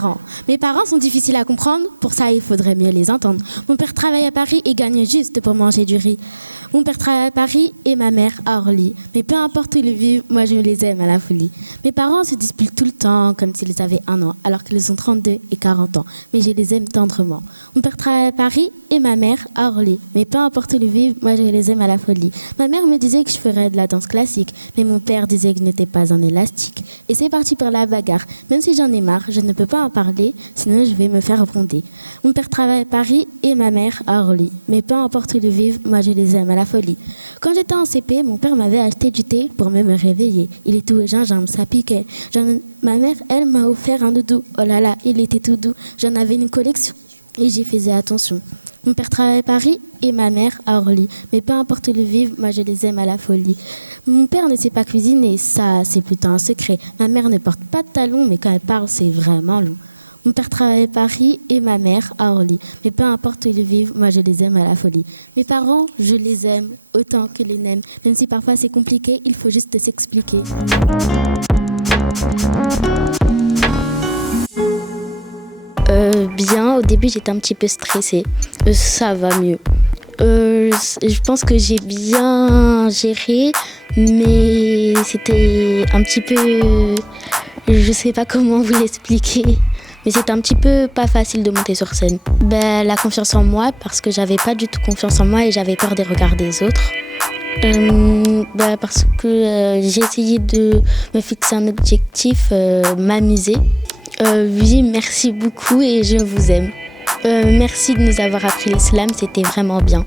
parents. Mes parents sont difficiles à comprendre, pour ça il faudrait mieux les entendre. Mon père travaille à Paris et gagne juste pour manger du riz. Mon père travaille à Paris et ma mère à Orly. Mais peu importe où ils vivent, moi je les aime à la folie. Mes parents se disputent tout le temps comme s'ils avaient 1 an, alors qu'ils ont 32 et 40 ans. Mais je les aime tendrement. Mon père travaille à Paris et ma mère à Orly. Mais peu importe où ils vivent, moi je les aime à la folie. Ma mère me disait que je ferais de la danse classique, mais mon père disait que je n'étais pas un élastique. Et c'est parti pour la bagarre. Même si j'en ai marre, je ne peux pas en parler, sinon je vais me faire gronder. Mon père travaille à Paris et ma mère à Orly. Mais peu importe où ils vivent, moi je les aime à la folie. Quand j'étais en CP, mon père m'avait acheté du thé pour me réveiller. Il est tout gingembre, ça piquait. Ma mère, elle, m'a offert un doudou. Oh là là, il était tout doux. J'en avais une collection et j'y faisais attention. Mon père travaille à Paris et ma mère à Orly. Mais peu importe où ils vivent, moi je les aime à la folie. Mon père ne sait pas cuisiner, ça c'est plutôt un secret. Ma mère ne porte pas de talons, mais quand elle parle, c'est vraiment long. Mon père travaille à Paris et ma mère à Orly. Mais peu importe où ils vivent, moi je les aime à la folie. Mes parents, je les aime autant que les n'aiment. Même si parfois c'est compliqué, il faut juste s'expliquer. Bien, au début j'étais un petit peu stressée. Ça va mieux. Je pense que j'ai bien géré, mais c'était un petit peu... Je sais pas comment vous l'expliquer, mais c'était un petit peu pas facile de monter sur scène. La confiance en moi, parce que j'avais pas du tout confiance en moi et j'avais peur des regards des autres. Parce que j'ai essayé de me fixer un objectif, m'amuser. Oui, merci beaucoup et je vous aime. Merci de nous avoir appris l'islam, c'était vraiment bien.